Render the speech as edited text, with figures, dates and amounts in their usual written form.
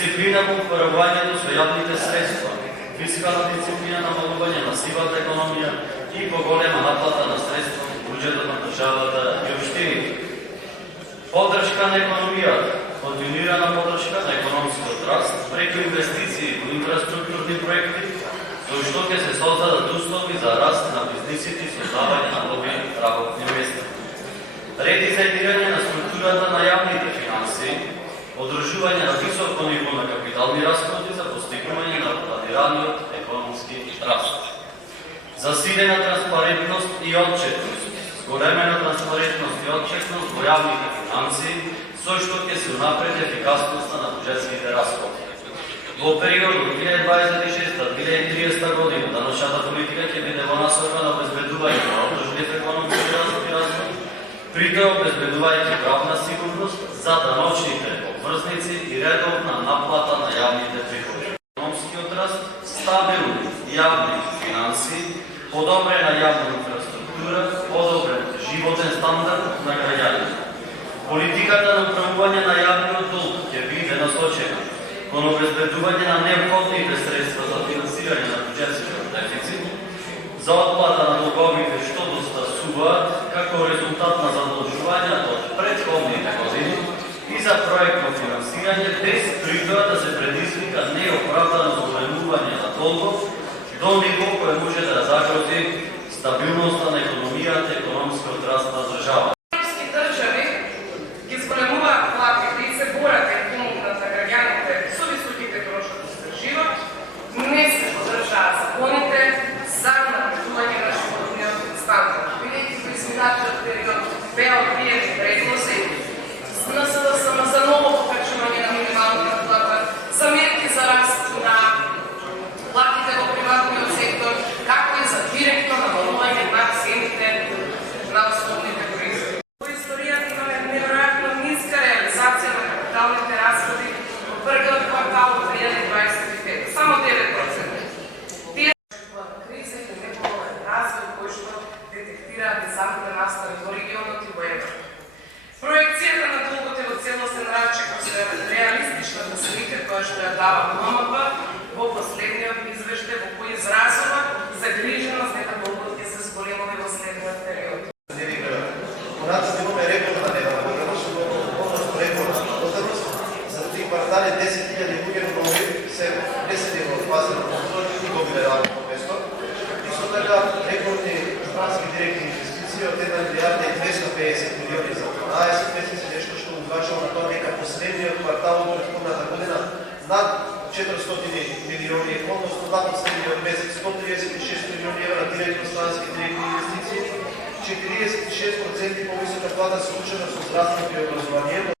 дисциплина во управувањето со јавните средства, фискална дисциплина, намалување на сивата економија и поголема наплата на средства во буџетот на државата и општините. Поддршка на економијата, континуирана поддршка на економскиот раст преку инвестиции во инфраструктурни проекти, со што ќе се создадат услови за раст на бизнисите и создавање на нови работни места. Редизајнирање на структурата на јавните финанси, одржување на високо ниво на капитални расходи за постигнување на планираниот економски раст. Засилена транспарентност и отчетност, зголемена транспарентност и отчетност во јавните финанси, со што ќе се унапреди ефикасноста на буџетските расходи. Во периодот 2026-2030 година даночната политика ќе биде во насока на обезбедување на одржлив економски развој, при тоа обезбедувајќи правна сигурност за даночните обврзници и редовна наплата на јавните приходи. Економскиот раст, стабилни јавни финанси, подобрена јавна инфраструктура, подобрен животен стандард на граѓаните. Политиката на управување на јавниот долг ќе биде насочена кон обезбедување на неопходните средства за финансирање на буџетскиот дефицит, за отплата на долговите што достасуваат како резултат на задолжувањата од претходните години и за проектно финансирање без при тоа да се предизвика неоправдано зголемување на долгов до ниво кој може да загрози стабилноста на економијата и економскиот раст на државата. Беа одбиени предлози за ново покачување на минималната плата, за мерки за раст на платите во приватниот сектор, како и за директно намалување на цените на основните производи. Во историјата имаме неверојатно ниска реализација на капиталните расходи во првиот квартал од 2025, само 9%. Тие криза и неповолен развој кој што детектираат десантите настави во регионот и во Европа. Проекцијата на долготе во целосен рачек се реалистичната слика која што ја дава ММФ во последниот извештај во кој изразува загриженост дека долгот ќе се зголемува во следниот период. Понатаму имаме рекордна недела, превршено рекордна доходност, за три квартали 10.000 луѓе се внесени во пазарот на трудот и добиле работно место. Исто така рекордни странски директни инвестиции од 1 милијарда и 250 милиони за 12 месеци, нешто што укажува на тоа дека последниот квартал од претходната година над 400 милиони, односно над последниот месец 136 милиони евра директно странски директни инвестиции, 46% повисока плата се учена со здравството и образованието.